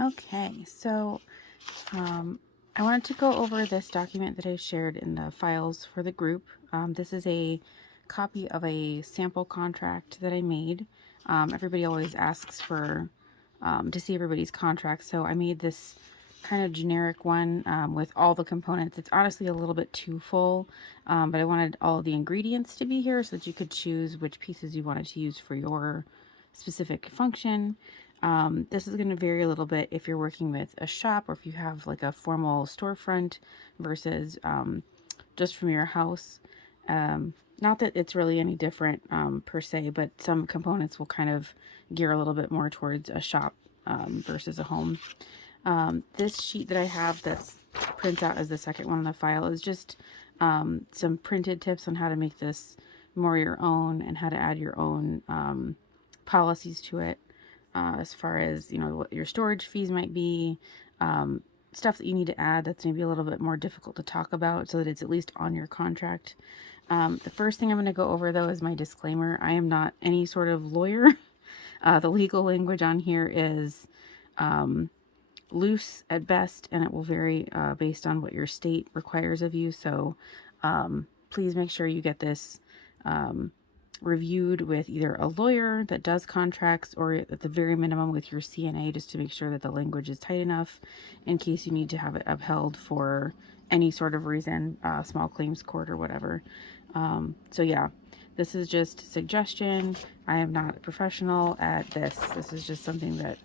Okay, so I wanted to go over this document that I shared in the files for the group. This is a copy of a sample contract that I made. Everybody always asks for to see everybody's contract, so I made this kind of generic one with all the components. It's honestly a little bit too full, but I wanted all of the ingredients to be here so that you could choose which pieces you wanted to use for your specific function. This is going to vary a little bit if you're working with a shop or if you have like a formal storefront versus just from your house. Not that it's really any different per se, but some components will kind of gear a little bit more towards a shop versus a home. This sheet that I have that prints out as the second one on the file is just some printed tips on how to make this more your own and how to add your own policies to it, as far as, you know, what your storage fees might be, stuff that you need to add that's maybe a little bit more difficult to talk about so that it's at least on your contract. The first thing I'm going to go over, though, is my disclaimer. I am not any sort of lawyer. The legal language on here is loose at best, and it will vary based on what your state requires of you. So please make sure you get this reviewed with either a lawyer that does contracts or at the very minimum with your CNA, just to make sure that the language is tight enough in case you need to have it upheld for any sort of reason, small claims court or whatever. So yeah, this is just suggestion. I am not a professional at this. This is just something that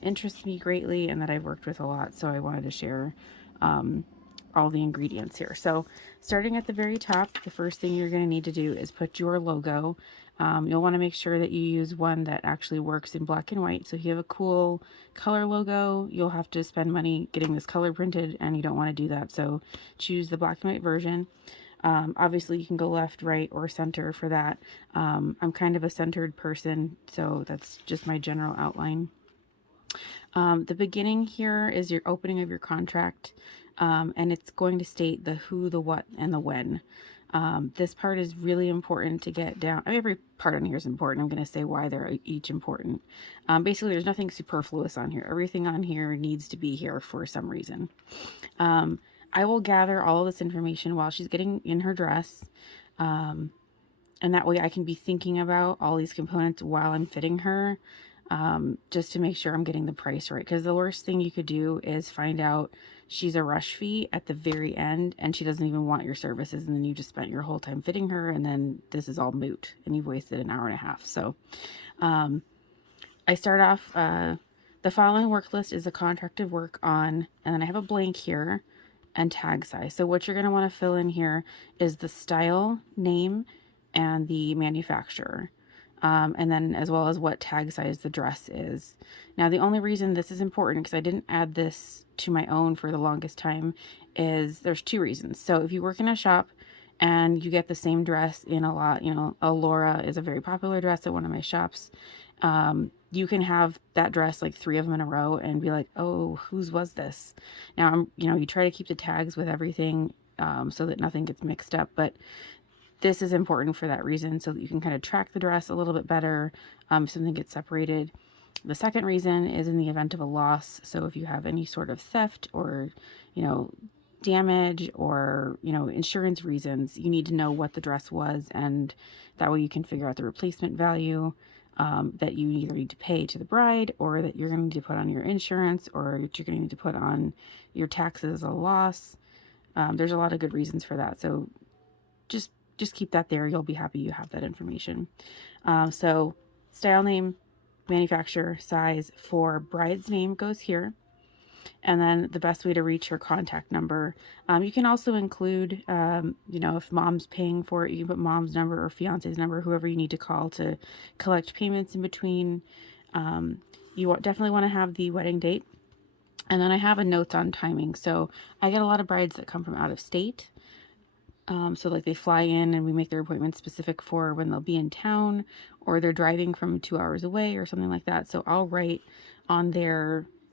interests me greatly and that I've worked with a lot. So I wanted to share all the ingredients here. So starting at the very top, the first thing you're going to need to do is put your logo. You'll want to make sure that you use one that actually works in black and white. So if you have a cool color logo, you'll have to spend money getting this color printed, and you don't want to do that. So choose the black and white version. Obviously you can go left, right, or center for that. I'm kind of a centered person, so that's just my general outline. The beginning here is your opening of your contract, and it's going to state the who, the what, and the when. This part is really important to get down. I mean, every part on here is important. I'm going to say why they're each important. Basically, there's nothing superfluous on here. Everything on here needs to be here for some reason. I will gather all of this information while she's getting in her dress. And that way I can be thinking about all these components while I'm fitting her, just to make sure I'm getting the price right. Because the worst thing you could do is find out she's a rush fee at the very end and she doesn't even want your services, and then you just spent your whole time fitting her, and then this is all moot and you've wasted an hour and a half. So I start off, the following work list is the contract of work on, and then I have a blank here and tag size. So what you're going to want to fill in here is the style, name, and the manufacturer. And then as well as what tag size the dress is. Now, the only reason this is important, because I didn't add this to my own for the longest time, is there's two reasons. So if you work in a shop and you get the same dress in a lot, you know, a Laura is a very popular dress at one of my shops. You can have that dress like 3 of them in a row and be like, oh, whose was this? Now, you try to keep the tags with everything so that nothing gets mixed up, but this is important for that reason, so that you can kind of track the dress a little bit better if something gets separated. The second reason is in the event of a loss. So if you have any sort of theft or, damage or, insurance reasons, you need to know what the dress was, and that way you can figure out the replacement value that you either need to pay to the bride, or that you're going to need to put on your insurance, or that you're going to need to put on your taxes as a loss. There's a lot of good reasons for that. So just keep that there. You'll be happy you have that information. So style, name, manufacturer, size for bride's name goes here. And then the best way to reach her contact number. You can also include, if mom's paying for it, you can put mom's number or fiance's number, whoever you need to call to collect payments in between. You definitely want to have the wedding date. And then I have a notes on timing. So I get a lot of brides that come from out of state. So like they fly in and we make their appointment specific for when they'll be in town, or they're driving from 2 hours away or something like that. So I'll write on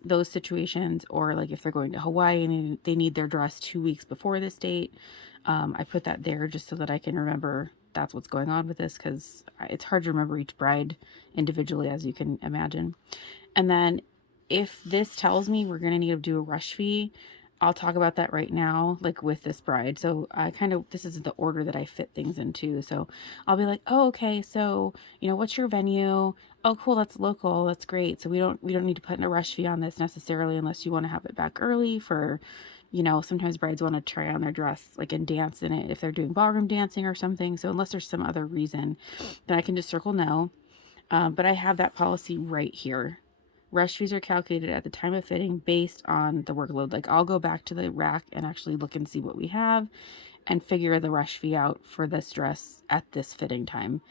those situations, or like if they're going to Hawaii and they need their dress 2 weeks before this date, I put that there just so that I can remember that's what's going on with this, because it's hard to remember each bride individually, as you can imagine. And then if this tells me we're going to need to do a rush fee, I'll talk about that right now, like with this bride. So this is the order that I fit things into. So I'll be like, oh, okay. So, what's your venue? Oh, cool. That's local. That's great. So we don't need to put in a rush fee on this necessarily, unless you want to have it back early for, sometimes brides want to try on their dress, like, and dance in it if they're doing ballroom dancing or something. So unless there's some other reason, then I can just circle no. But I have that policy right here. Rush fees are calculated at the time of fitting based on the workload. Like, I'll go back to the rack and actually look and see what we have and figure the rush fee out for this dress at this fitting time.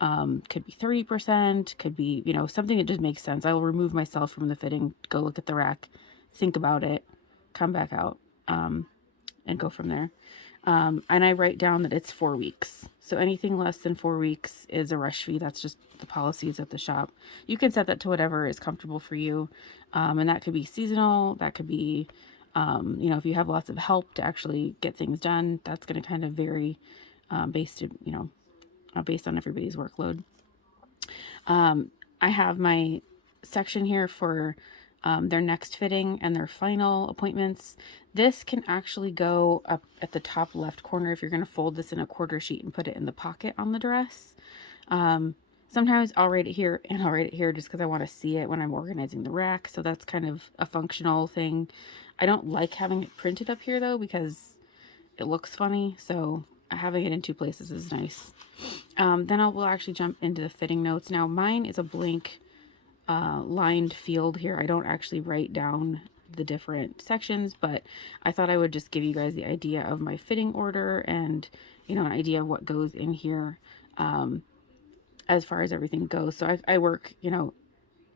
Could be 30%, could be, something that just makes sense. I will remove myself from the fitting, go look at the rack, think about it, come back out, and go from there. And I write down that it's 4 weeks. So anything less than 4 weeks is a rush fee. That's just the policies at the shop. You can set that to whatever is comfortable for you. And that could be seasonal. That could be, if you have lots of help to actually get things done, that's going to kind of vary based on everybody's workload. I have my section here for their next fitting and their final appointments. This can actually go up at the top left corner if you're going to fold this in a quarter sheet and put it in the pocket on the dress. Sometimes I'll write it here and I'll write it here just because I want to see it when I'm organizing the rack. So that's kind of a functional thing. I don't like having it printed up here though because it looks funny. So having it in two places is nice. Then we'll actually jump into the fitting notes. Now mine is a blank lined field here. I don't actually write down the different sections, but I thought I would just give you guys the idea of my fitting order and, an idea of what goes in here as far as everything goes. So I work,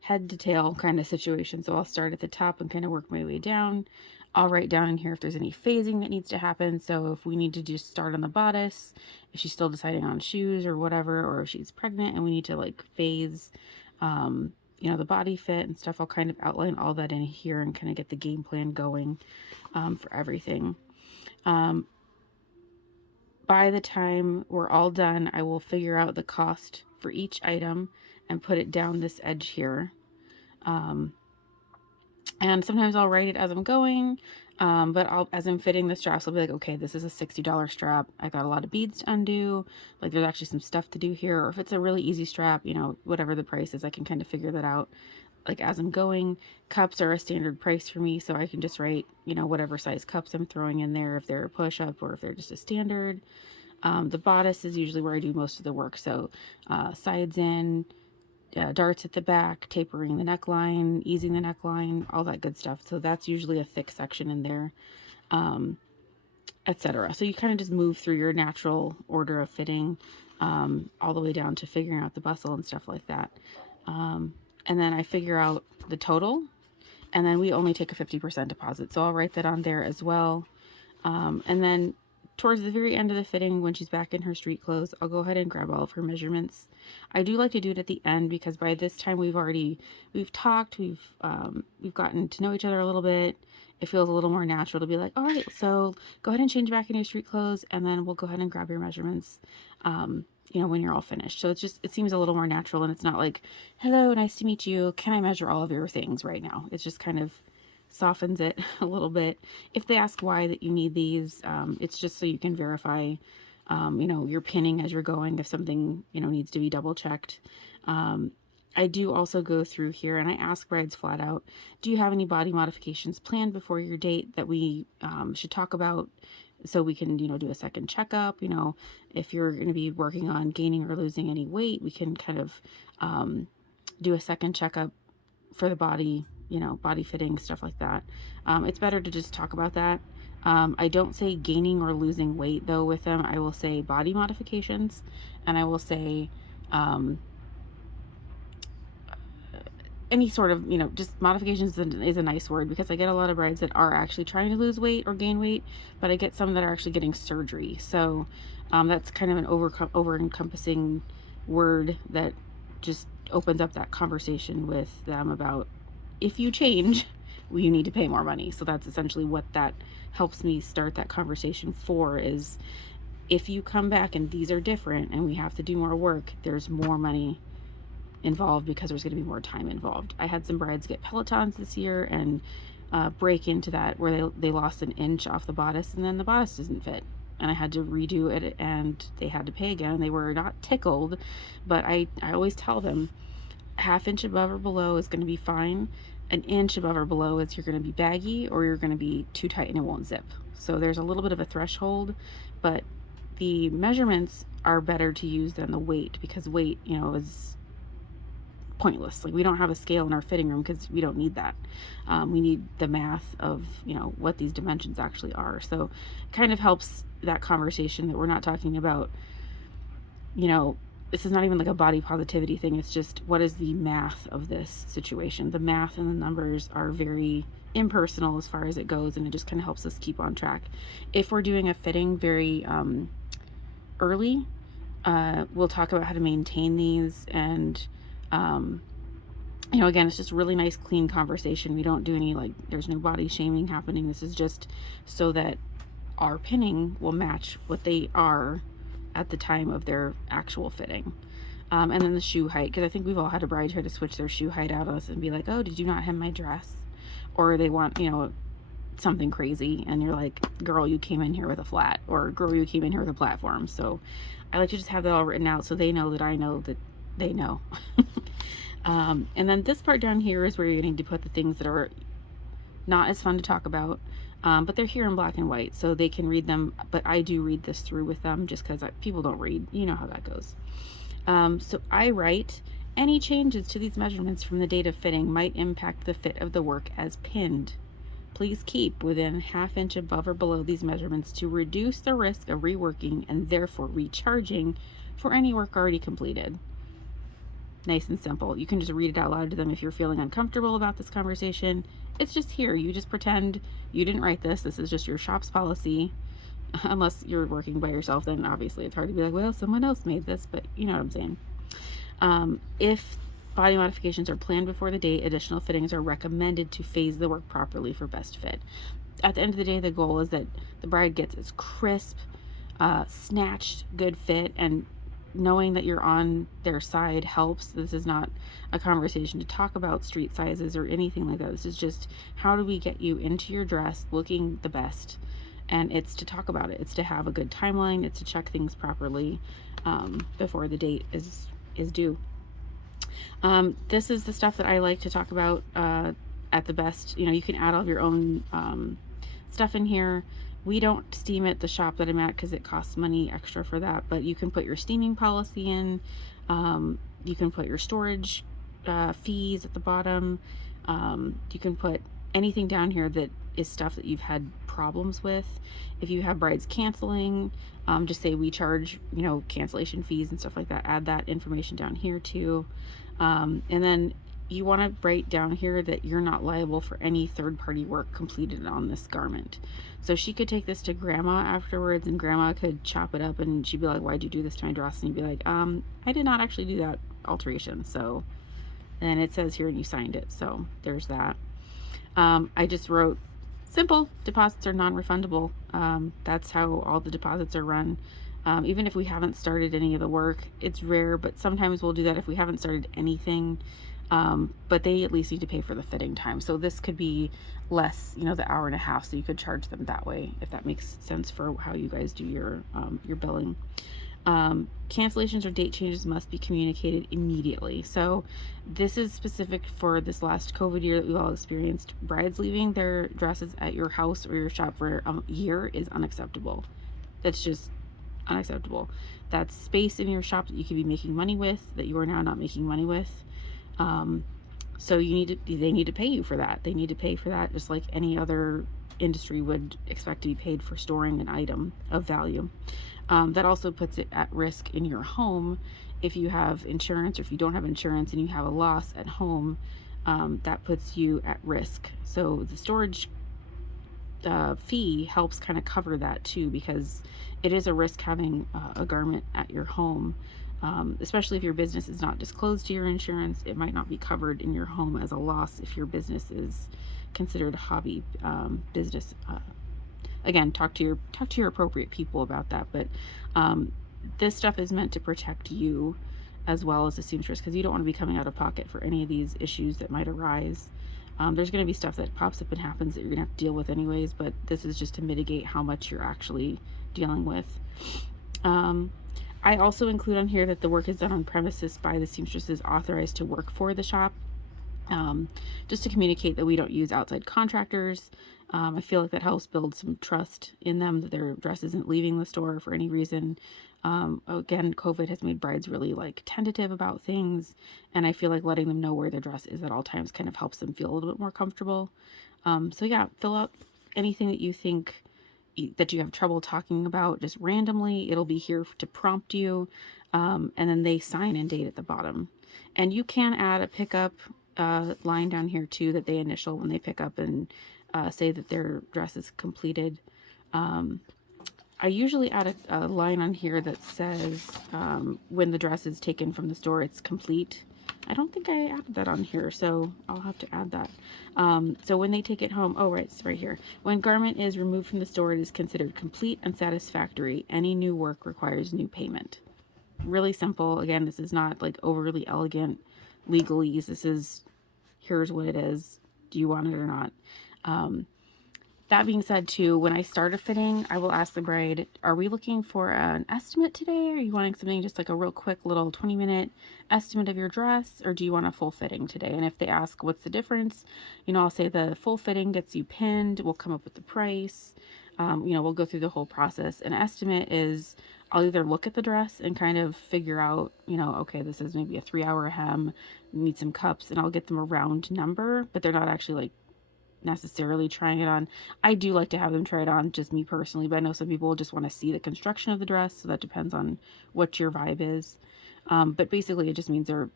head to tail kind of situation. So I'll start at the top and kind of work my way down. I'll write down in here if there's any phasing that needs to happen. So if we need to just start on the bodice, if she's still deciding on shoes or whatever, or if she's pregnant and we need to like phase, the body fit and stuff, I'll kind of outline all that in here and kind of get the game plan going for everything. By the time we're all done, I will figure out the cost for each item and put it down this edge here. And sometimes I'll write it as I'm going, but as I'm fitting the straps, I'll be like, okay, this is a $60 strap. I got a lot of beads to undo. Like, there's actually some stuff to do here. Or if it's a really easy strap, whatever the price is, I can kind of figure that out. Like, as I'm going, cups are a standard price for me, so I can just write, whatever size cups I'm throwing in there, if they're a push-up or if they're just a standard. The bodice is usually where I do most of the work, so sides in, darts at the back, tapering the neckline, easing the neckline, all that good stuff. So that's usually a thick section in there, etc. So you kind of just move through your natural order of fitting all the way down to figuring out the bustle and stuff like that. And then I figure out the total, and then we only take a 50% deposit. So I'll write that on there as well. And then towards the very end of the fitting, when she's back in her street clothes, I'll go ahead and grab all of her measurements. I do like to do it at the end because by this time we've talked, we've gotten to know each other a little bit. It feels a little more natural to be like, all right, so go ahead and change back in your street clothes, and then we'll go ahead and grab your measurements, when you're all finished. So it seems a little more natural, and it's not like, hello, nice to meet you. Can I measure all of your things right now? It's just kind of softens it a little bit. If they ask why that you need these, it's just so you can verify, your pinning as you're going, if something, needs to be double checked. I do also go through here and I ask brides flat out, do you have any body modifications planned before your date that we should talk about so we can, do a second checkup? If you're going to be working on gaining or losing any weight, we can kind of do a second checkup for the body, body fitting, stuff like that. It's better to just talk about that. I don't say gaining or losing weight though with them. I will say body modifications, and I will say any sort of, just modifications is a nice word, because I get a lot of brides that are actually trying to lose weight or gain weight, but I get some that are actually getting surgery. So that's kind of an over-encompassing word that just opens up that conversation with them about, if you change, well, you need to pay more money. So that's essentially what that helps me start that conversation for, is if you come back and these are different and we have to do more work, there's more money involved because there's going to be more time involved. I had some brides get Pelotons this year and break into that where they lost an inch off the bodice, and then the bodice doesn't fit. And I had to redo it, and they had to pay again. They were not tickled, but I always tell them, ½ inch above or below is going to be fine. An inch above or below is you're going to be baggy, or you're going to be too tight and it won't zip. So there's a little bit of a threshold, but the measurements are better to use than the weight, because weight, you know, is pointless. Like, we don't have a scale in our fitting room because we don't need that. We need the math of, you know, what these dimensions actually are. So it kind of helps that conversation that we're not talking about, you know, this is not even like a body positivity thing. It's just, what is the math of this situation? The math and the numbers are very impersonal as far as it goes, and it just kind of helps us keep on track. If we're doing a fitting very early, we'll talk about how to maintain these, and you know, again, it's just really nice, clean conversation. We don't do any, like, there's no body shaming happening. This is just so that our pinning will match what they are at the time of their actual fitting. And then the shoe height, because I think we've all had a bride try to switch their shoe height out on us and be like, oh, did you not hem my dress? Or they want, you know, something crazy, and you're like, girl, you came in here with a flat, or girl, you came in here with a platform. So I like to just have that all written out so they know that I know that they know. And then this part down here is where you need to put the things that are not as fun to talk about, but they're here in black and white, so they can read them. But I do read this through with them, just because people don't read. You know how that goes. So I write, any changes to these measurements from the date of fitting might impact the fit of the work as pinned. Please keep within ½ inch above or below these measurements to reduce the risk of reworking and therefore recharging for any work already completed. Nice and simple. You can just read it out loud to them if you're feeling uncomfortable about this conversation. It's just here. You just pretend you didn't write this. This is just your shop's policy. Unless you're working by yourself, then obviously it's hard to be like, well, someone else made this, but you know what I'm saying. If body modifications are planned before the date, additional fittings are recommended to phase the work properly for best fit. At the end of the day, the goal is that the bride gets its crisp, snatched, good fit, and knowing that you're on their side helps. This is not a conversation to talk about street sizes or anything like that. This is just, how do we get you into your dress looking the best? And it's to talk about it. It's to have a good timeline. It's to check things properly before the date is due. This is the stuff that I like to talk about at the best. You know, you can add all of your own stuff in here. We don't steam at the shop that I'm at because it costs money extra for that, but you can put your steaming policy in. You can put your storage fees at the bottom. You can put anything down here that is stuff that you've had problems with. If you have brides canceling, just say we charge, you know, cancellation fees and stuff like that. Add that information down here too. And then you want to write down here that you're not liable for any third-party work completed on this garment. So she could take this to grandma afterwards, and grandma could chop it up, and she'd be like, why'd you do this to my dress? And you'd be like, I did not actually do that alteration. So then it says here, and you signed it. So there's that. I just wrote, simple, deposits are non-refundable. That's how all the deposits are run. Even if we haven't started any of the work, it's rare, but sometimes we'll do that if we haven't started anything. But they at least need to pay for the fitting time. So this could be less, you know, the hour and a half. So you could charge them that way, if that makes sense for how you guys do your billing. Cancellations or date changes must be communicated immediately. So this is specific for this last COVID year that we've all experienced. Brides leaving their dresses at your house or your shop for a year is unacceptable. That's just unacceptable. That's space in your shop that you could be making money with, that you are now not making money with. So they need to pay you for that. They need to pay for that just like any other industry would expect to be paid for storing an item of value. That also puts it at risk in your home. If you have insurance, or if you don't have insurance and you have a loss at home, that puts you at risk. So the storage fee helps kind of cover that too, because it is a risk having a garment at your home. Especially if your business is not disclosed to your insurance, it might not be covered in your home as a loss if your business is considered a hobby business. Again, talk to your appropriate people about that. But this stuff is meant to protect you as well as the seamstress, because you don't want to be coming out of pocket for any of these issues that might arise. There's going to be stuff that pops up and happens that you're going to have to deal with anyways, but this is just to mitigate how much you're actually dealing with. I also include on here that the work is done on premises by the seamstresses authorized to work for the shop, just to communicate that we don't use outside contractors. I feel like that helps build some trust in them, that their dress isn't leaving the store for any reason. Again, COVID has made brides really like tentative about things, and I feel like letting them know where their dress is at all times kind of helps them feel a little bit more comfortable. So yeah, fill out anything that you think that you have trouble talking about just randomly. It'll be here to prompt you, and then they sign and date at the bottom. And you can add a pickup line down here too that they initial when they pick up and say that their dress is completed. I usually add a line on here that says when the dress is taken from the store, it's complete. I don't think I added that on here, so I'll have to add that. So when they take it home, oh, right, it's right here. When garment is removed from the store, it is considered complete and satisfactory. Any new work requires new payment. Really simple. Again, this is not like overly elegant legalese. This is, here's what it is. Do you want it or not? That being said too, when I start a fitting, I will ask the bride, are we looking for an estimate today? Are you wanting something just like a real quick little 20-minute estimate of your dress? Or do you want a full fitting today? And if they ask what's the difference, I'll say the full fitting gets you pinned. We'll come up with the price. We'll go through the whole process. An estimate is I'll either look at the dress and kind of figure out, okay, this is maybe a 3-hour hem, need some cups, and I'll get them a round number, but they're not actually like necessarily trying it on. I do like to have them try it on, just me personally, but I know some people just want to see the construction of the dress, so that depends on what your vibe is. But basically it just means they're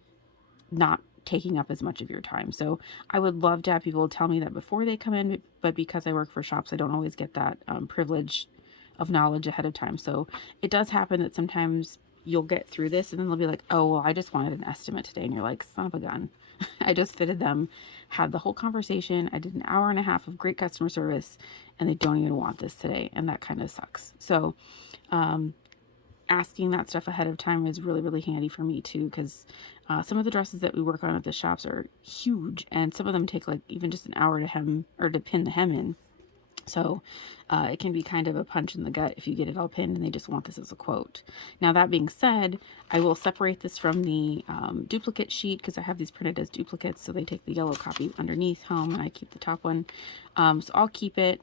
not taking up as much of your time. So I would love to have people tell me that before they come in, but because I work for shops, I don't always get that privilege of knowledge ahead of time. So it does happen that sometimes you'll get through this and then they'll be like, oh, well, I just wanted an estimate today. And you're like, son of a gun. I just fitted them, had the whole conversation. I did an hour and a half of great customer service and they don't even want this today. And that kind of sucks. So, asking that stuff ahead of time is really, really handy for me too. Cause, some of the dresses that we work on at the shops are huge and some of them take like even just an hour to hem or to pin the hem in. So it can be kind of a punch in the gut if you get it all pinned and they just want this as a quote. Now, that being said, I will separate this from the duplicate sheet because I have these printed as duplicates. So they take the yellow copy underneath home and I keep the top one. So I'll keep it.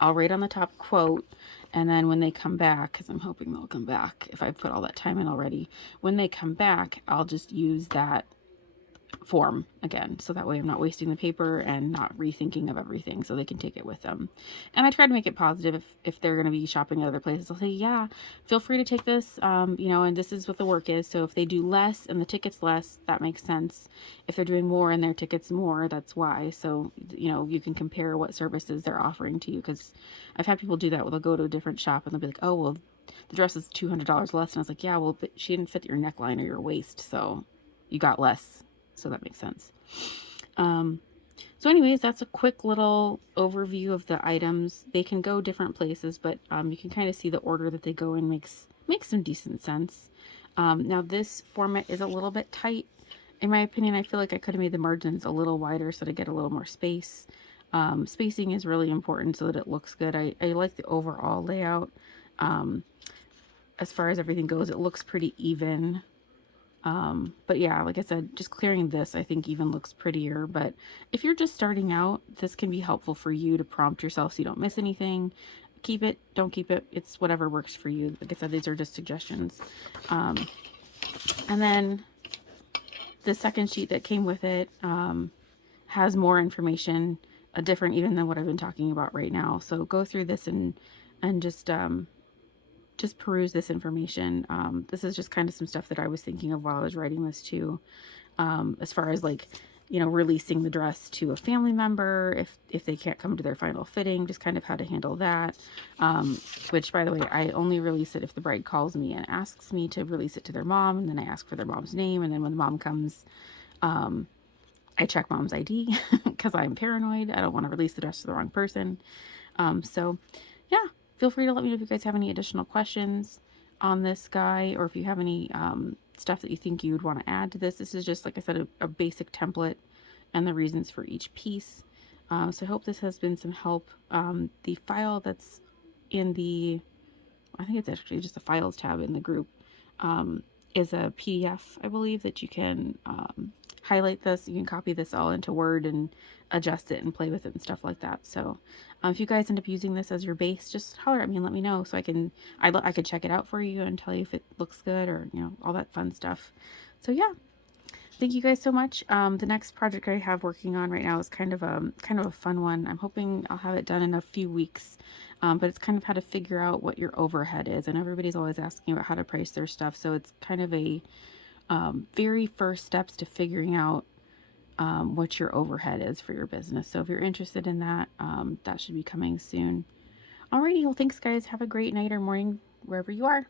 I'll write on the top quote. And then when they come back, because I'm hoping they'll come back if I've put all that time in already, when they come back, I'll just use that form again, so that way I'm not wasting the paper and not rethinking of everything, so they can take it with them. And I try to make it positive. If they're going to be shopping at other places, I'll say, yeah, feel free to take this, and this is what the work is. So if they do less and the ticket's less, that makes sense. If they're doing more and their ticket's more, that's why. So you can compare what services they're offering to you, because I've had people do that where they'll go to a different shop and they'll be like, oh, well, the dress is $200 less, and I was like, yeah, well, but she didn't fit your neckline or your waist, so you got less. So that makes sense. So anyways, that's a quick little overview of the items. They can go different places, but you can kind of see the order that they go in makes some decent sense. Now this format is a little bit tight. In my opinion, I feel like I could have made the margins a little wider so to get a little more space. Spacing is really important so that it looks good. I like the overall layout. As far as everything goes, it looks pretty even. But yeah, like I said, just clearing this, I think even looks prettier. But if you're just starting out, this can be helpful for you to prompt yourself so you don't miss anything. Keep it, don't keep it. It's whatever works for you. Like I said, these are just suggestions. And then the second sheet that came with it, has more information, different even than what I've been talking about right now. So go through this and just peruse this information. This is just kind of some stuff that I was thinking of while I was writing this too. As far as like, releasing the dress to a family member, if they can't come to their final fitting, just kind of how to handle that. Which, by the way, I only release it if the bride calls me and asks me to release it to their mom, and then I ask for their mom's name. And then when the mom comes, I check mom's ID because I'm paranoid. I don't want to release the dress to the wrong person. So yeah. Feel free to let me know if you guys have any additional questions on this guy, or if you have any stuff that you think you would want to add to this. This is just, like I said, a basic template and the reasons for each piece. So I hope this has been some help. The file that's in the, I think it's actually just the files tab in the group, is a PDF, I believe, that you can highlight this. You can copy this all into Word and adjust it and play with it and stuff like that. So if you guys end up using this as your base, just holler at me and let me know so I could check it out for you and tell you if it looks good, or all that fun stuff. So yeah, thank you guys so much. The next project I have working on right now is kind of a fun one. I'm hoping I'll have it done in a few weeks. But it's kind of how to figure out what your overhead is. And everybody's always asking about how to price their stuff. So it's kind of a very first steps to figuring out what your overhead is for your business. So if you're interested in that, that should be coming soon. Alrighty, well, thanks guys. Have a great night or morning wherever you are.